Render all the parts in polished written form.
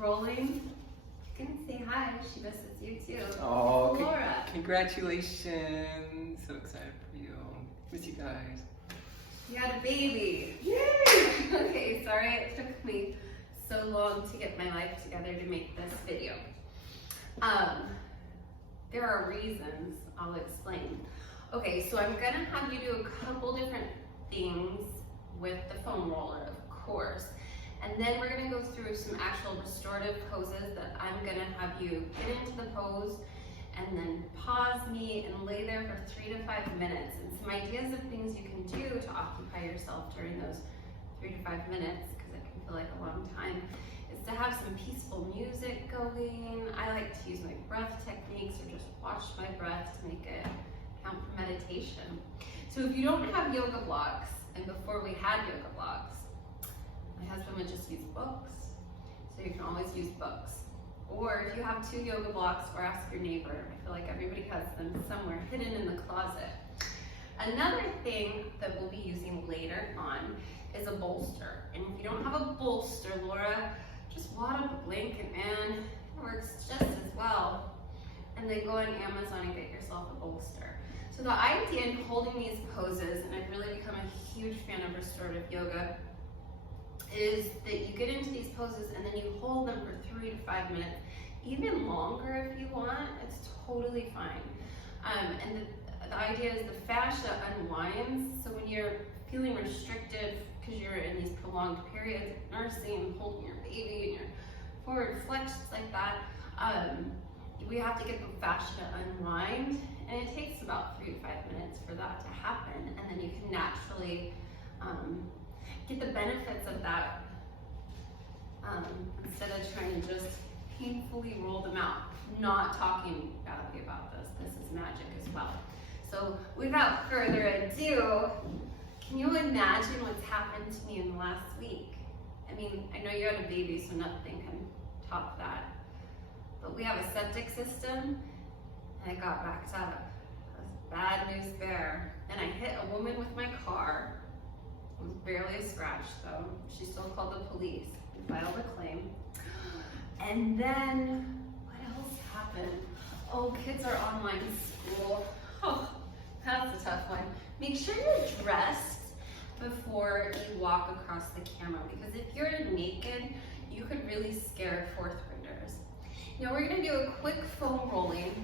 rolling. You can say hi. She misses you too. Oh, Laura. Congratulations. So excited for you. Miss you guys. You had a baby. Yay! Okay, sorry it took me so long to get my life together to make this video. There are reasons, I'll explain. Okay, so I'm gonna have you do a couple different things with the foam roller, of course. And then we're gonna go through some actual restorative poses that I'm gonna have you get into the pose and then pause me and lay there for 3 to 5 minutes. And some ideas of things you can do to occupy yourself during those 3 to 5 minutes, because it can feel like a long time, is to have some peaceful music going. I like to use my breath techniques or just watch my breath to make it count for meditation. So if you don't have yoga blocks, and before we had yoga blocks, my husband would just use books. So you can always use books. Or if you have 2 yoga blocks, or ask your neighbor. I feel like everybody has them somewhere hidden in the closet. Another thing that we'll be using later on is a bolster. And if you don't have a bolster, Laura, just wad up a blanket, man. It works just as well. And then go on Amazon and get yourself a bolster. So the idea in holding these poses, and I've really become a huge fan of restorative yoga, is that you get into these poses and then you hold them for 3 to 5 minutes, even longer if you want. It's totally fine. And the idea is the fascia unwinds. So when you're feeling restricted because you're in these prolonged periods of nursing and holding your baby and you're forward flexed like that, we have to get the fascia unwind, and it takes about 3 to 5 minutes for that to happen, and then you can naturally get the benefits of that instead of trying to just painfully roll them out. Not talking badly about this. This is magic as well. So without further ado, can you imagine what's happened to me in the last week? I mean, I know you had a baby, so nothing can top that. But we have a septic system, and it got backed up. Bad news there. And I hit a woman with my car. It was barely a scratch though. She still called the police. We filed a claim. And then, what else happened? Oh, kids are online school. Oh, that's a tough one. Make sure you're dressed before you walk across the camera, because if you're naked, you could really scare 4th graders. Now we're gonna do a quick foam rolling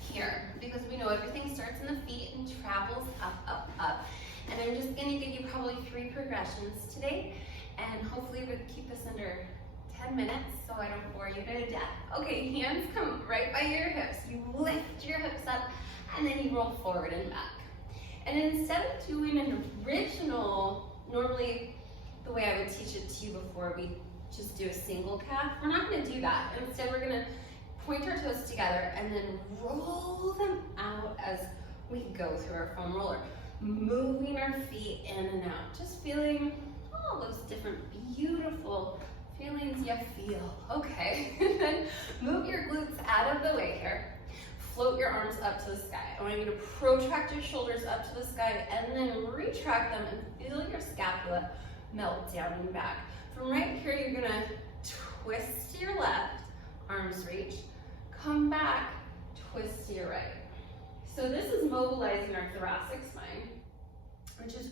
here, because we know everything starts in the feet and travels up, up, up. And I'm just gonna give you probably 3 progressions today, and hopefully we'll keep this under 10 minutes so I don't bore you to death. Okay, hands come right by your hips. You lift your hips up, and then you roll forward and back. And instead of doing an original, normally the way I would teach it to you before, we just do a single calf. We're not gonna do that. Instead, we're gonna point our toes together and then roll them out as we go through our foam roller. Moving our feet in and out, just feeling all those different beautiful feelings you feel. Okay, and then move your glutes out of the way here. Float your arms up to the sky. I want you to protract your shoulders up to the sky and then retract them and feel your scapula melt down and back. From right here, you're gonna twist to your left, arms reach, come back, twist to your right. So this is mobilizing our thoracic spine, which is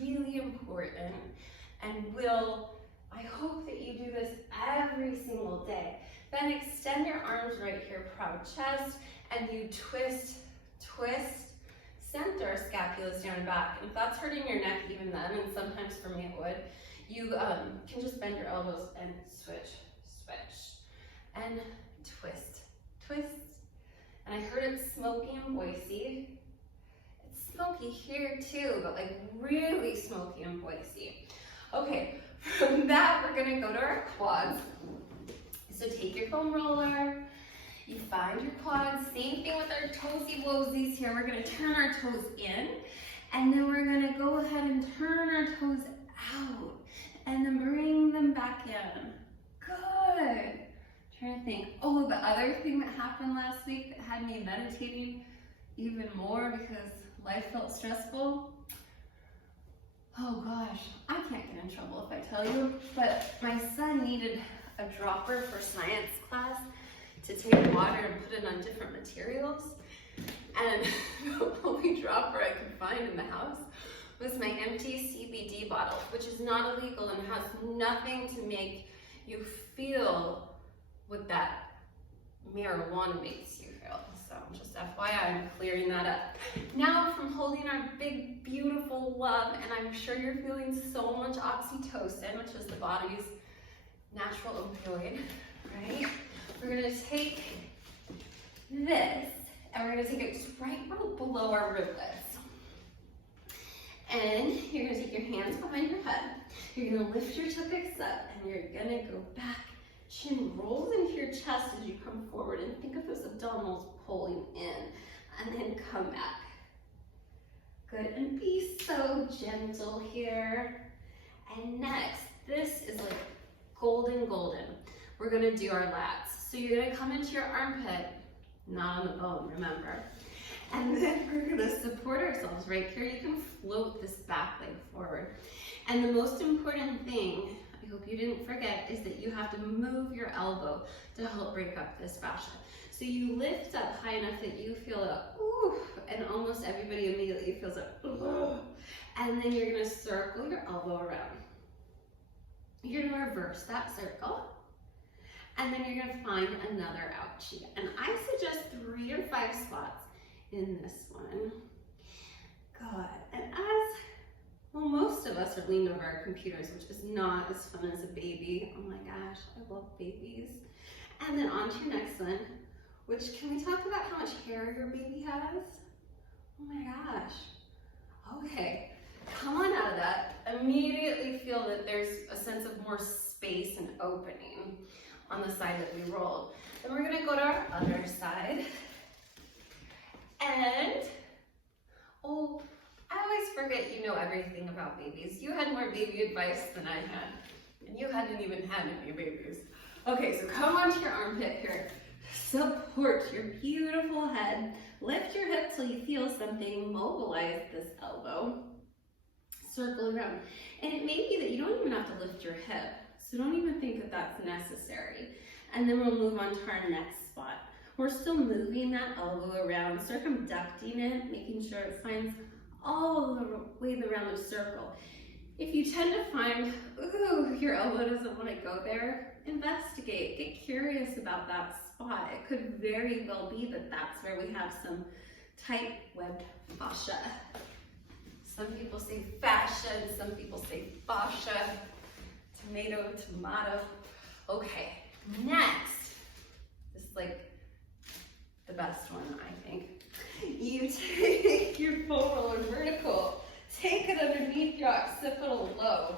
really important, and I hope that you do this every single day. Then extend your arms right here, proud chest, and you twist, twist, center our scapulas down and back. And if that's hurting your neck even then, and sometimes for me it would, you can just bend your elbows and switch, switch, and twist, twist. And I heard it's smoky in Boise. It's smoky here too, but like really smoky in Boise. Okay, from that we're gonna go to our quads. So take your foam roller, you find your quads, same thing with our toesy woesies here. We're gonna turn our toes in, and then we're gonna go ahead and turn our toes out, and then bring them back in. Good. Trying to think. Oh, the other thing that happened last week that had me meditating even more because life felt stressful. Oh gosh, I can't get in trouble if I tell you, but my son needed a a dropper for science class to take water and put it on different materials. And the only dropper I could find in the house was my empty CBD bottle, which is not illegal and has nothing to make you feel what that marijuana makes you feel. So just FYI, I'm clearing that up. Now from holding our big, beautiful love, and I'm sure you're feeling so much oxytocin, which is the body's natural opioid, right? We're gonna take this, and we're gonna take it just right below our rootlets. And you're gonna take your hands behind your head. You're gonna lift your tuppets up, and you're gonna go back. Chin rolls into your chest as you come forward, and think of those abdominals pulling in, and then come back. Good, and be so gentle here. And next, this is like golden. We're gonna do our lats. So you're gonna come into your armpit, not on the bone, remember. And then we're gonna support ourselves right here. You can float this back leg forward. And the most important thing, I hope you didn't forget, is that you have to move your elbow to help break up this fascia. So you lift up high enough that you feel a ooh, and almost everybody immediately feels a ooh. And then you're gonna circle your elbow around. You're gonna reverse that circle. And then you're gonna find another ouchie. And I suggest 3 or 5 spots in this one. Good. And as well, most of us are leaned over our computers, which is not as fun as a baby. Oh my gosh, I love babies. And then on to your next one, which, can we talk about how much hair your baby has? Oh my gosh. Okay, come on out of that. Immediately feel that there's a sense of more space and opening on the side that we rolled. Then we're gonna go to our other side. And, oh, I always forget you know everything about babies. You had more baby advice than I had, and you hadn't even had any babies. Okay, so come onto your armpit here. Support your beautiful head. Lift your hip till you feel something. Mobilize this elbow. Circle around. And it may be that you don't even have to lift your hip, so don't even think that that's necessary. And then we'll move on to our next spot. We're still moving that elbow around, circumducting it, making sure it finds all the way around the circle. If you tend to find, ooh, your elbow doesn't want to go there, investigate, get curious about that spot. It could very well be that that's where we have some tight webbed fascia. Some people say fascia and some people say fascia. Tomato. Okay, next, this is like the best one, I think. You take your foam roller vertical, take it underneath your occipital lobe,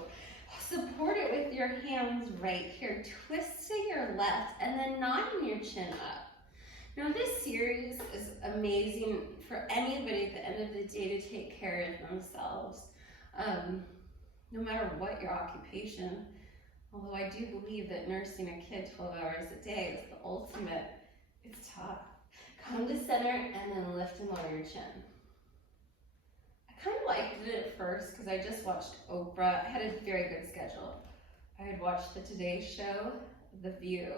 support it with your hands right here, twist to your left, and then nodding your chin up. Now this series is amazing for anybody at the end of the day to take care of themselves, no matter what your occupation. Although I do believe that nursing a kid 12 hours a day is the ultimate. It's tough. Come to center and then lift and lower your chin. I kind of liked it at first because I just watched Oprah. I had a very good schedule. I had watched the Today Show, The View,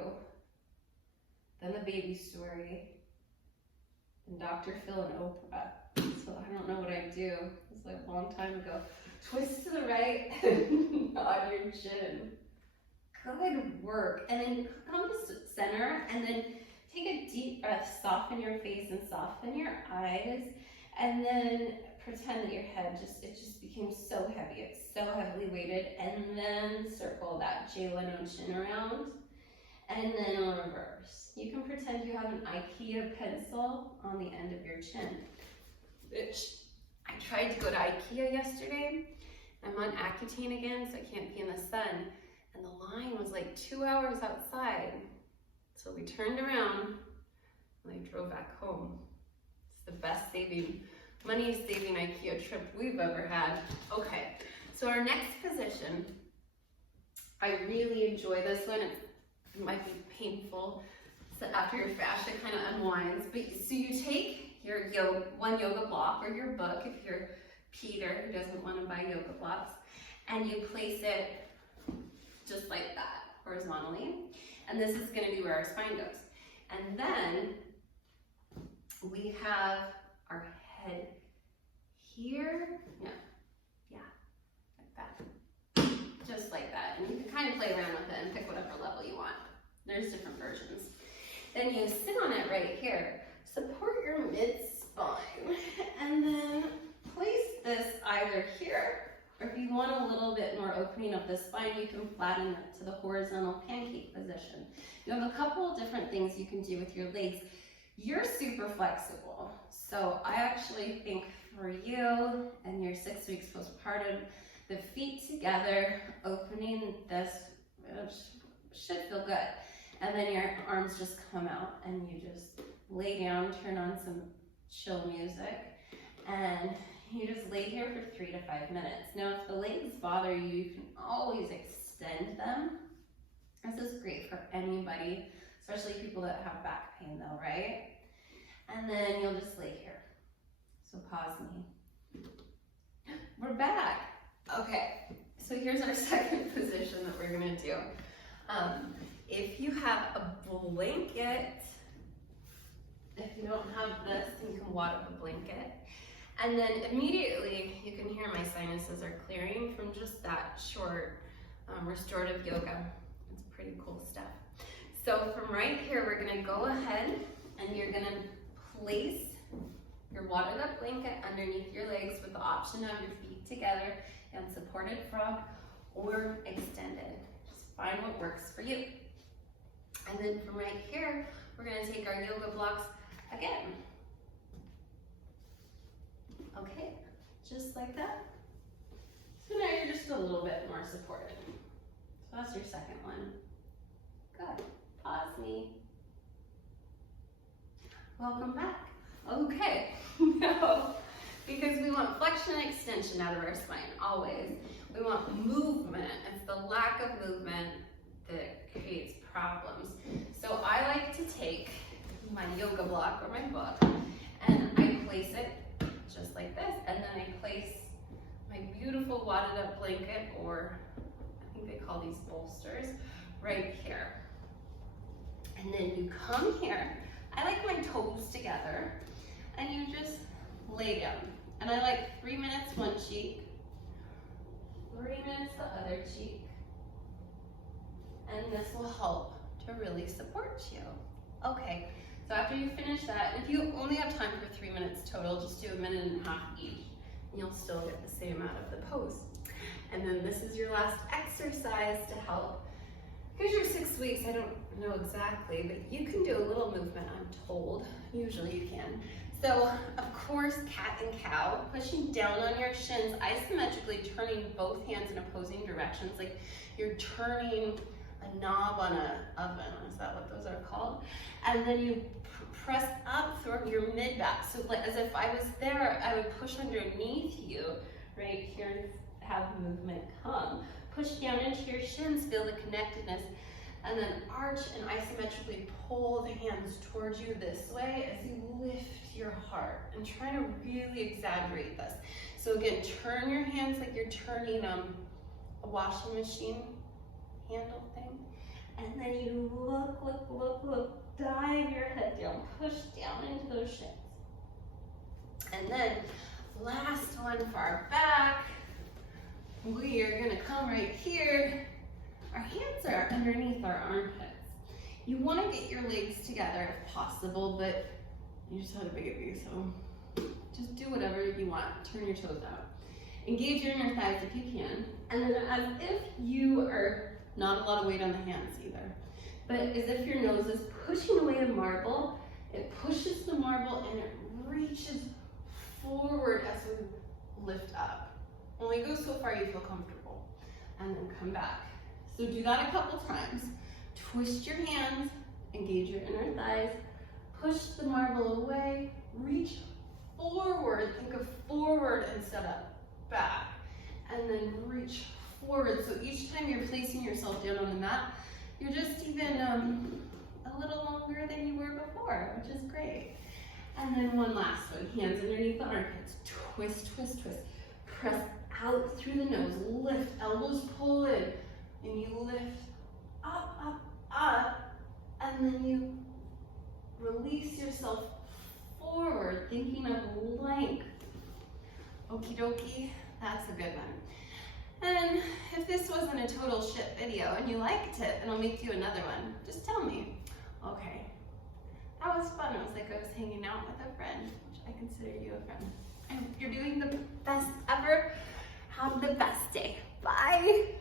then The Baby Story, and Dr. Phil and Oprah. So I don't know what I do. It was like a long time ago. Twist to the right and nod your chin. Good work. And then come to center and then take a deep breath, soften your face and soften your eyes, and then pretend that your head it just became so heavy. It's so heavily weighted, and then circle that Jay Leno chin around, and then reverse. You can pretend you have an IKEA pencil on the end of your chin, which I tried to go to IKEA yesterday. I'm on Accutane again, so I can't be in the sun, and the line was like 2 hours outside. So we turned around and I drove back home. It's the best money-saving IKEA trip we've ever had. Okay, so our next position, I really enjoy this one. It might be painful so after your fascia kind of unwinds. But so you take your one yoga block or your book, if you're Peter who doesn't want to buy yoga blocks, and you place it just like that, horizontally. And this is gonna be where our spine goes. And then we have our head here. No, yeah, like that. Just like that. And you can kind of play around with it and pick whatever level you want. There's different versions. Then you sit on it right here. Support your mid-spine. And then place this either here, or if you want a little bit more opening of the spine, you can flatten it to the horizontal pancake position. You have a couple of different things you can do with your legs. You're super flexible. So I actually think for you and your 6 weeks postpartum, the feet together, opening this should feel good. And then your arms just come out and you just lay down, turn on some chill music, and you just lay here for 3 to 5 minutes. Now, if the legs bother you, you can always extend them. This is great for anybody, especially people that have back pain though, right? And then you'll just lay here. So pause me. We're back. Okay, so here's our second position that we're gonna do. If you have a blanket, if you don't have this, you can wad up a blanket. And then immediately you can hear my sinuses are clearing from just that short restorative yoga. It's pretty cool stuff. So from right here, we're gonna go ahead and you're gonna place your wadded up blanket underneath your legs with the option of your feet together and supported frog or extended. Just find what works for you. And then from right here, we're gonna take our yoga blocks again. Okay, just like that. So now you're just a little bit more supported. So that's your second one. Good, pause me. Welcome back. Okay, now, because we want flexion and extension out of our spine, always. We want movement. It's the lack of movement that creates problems. So I like to take my yoga block or my book and I place it just like this, and then I place my beautiful wadded up blanket, or I think they call these bolsters, right here. And then you come here. I like my toes together, and you just lay down. And I like 3 minutes one cheek, 3 minutes the other cheek, and this will help to really support you. Okay, so after you finish that, if you only have time for 3 minutes total, just do 1.5 minutes each, and you'll still get the same out of the pose. And then this is your last exercise to help. Because you're 6 weeks, I don't know exactly, but you can do a little movement, I'm told. Usually you can. So, of course, cat and cow, pushing down on your shins, isometrically turning both hands in opposing directions, like you're turning a knob on an oven. Is that what those are called? And then you press up through your mid-back. So like, as if I was there, I would push underneath you right here and have movement come. Push down into your shins, feel the connectedness, and then arch and isometrically pull the hands towards you this way as you lift your heart, and try to really exaggerate this. So again, turn your hands like you're turning a washing machine handle thing, and then you look, dive your head down, push down into those shins. And then last one for our back, we are gonna come right here. Our hands are underneath our armpits. You wanna get your legs together if possible, but you just had a baby, so just do whatever you want. Turn your toes out. Engage your inner thighs if you can. And then as if you are not a lot of weight on the hands either, but as if your nose is pushing away the marble, it pushes the marble and it reaches forward as we lift up. Only go so far you feel comfortable, and then come back. So do that a couple times. Twist your hands, engage your inner thighs, push the marble away, reach forward, think of forward instead of back, and then reach forward. So each time you're placing yourself down on the mat, you're just even a little longer than you were before, which is great. And then one last one, hands underneath the armpits, twist, twist, twist. Press out through the nose, lift, elbows pull in, and you lift up, and then you release yourself forward, thinking of length. Okie dokie, that's a good one. And if this wasn't a total shit video and you liked it, and I'll make you another one, just tell me. Okay, that was fun. It was like I was hanging out with a friend, which I consider you a friend. I hope you're doing the best ever. Have the best day. Bye.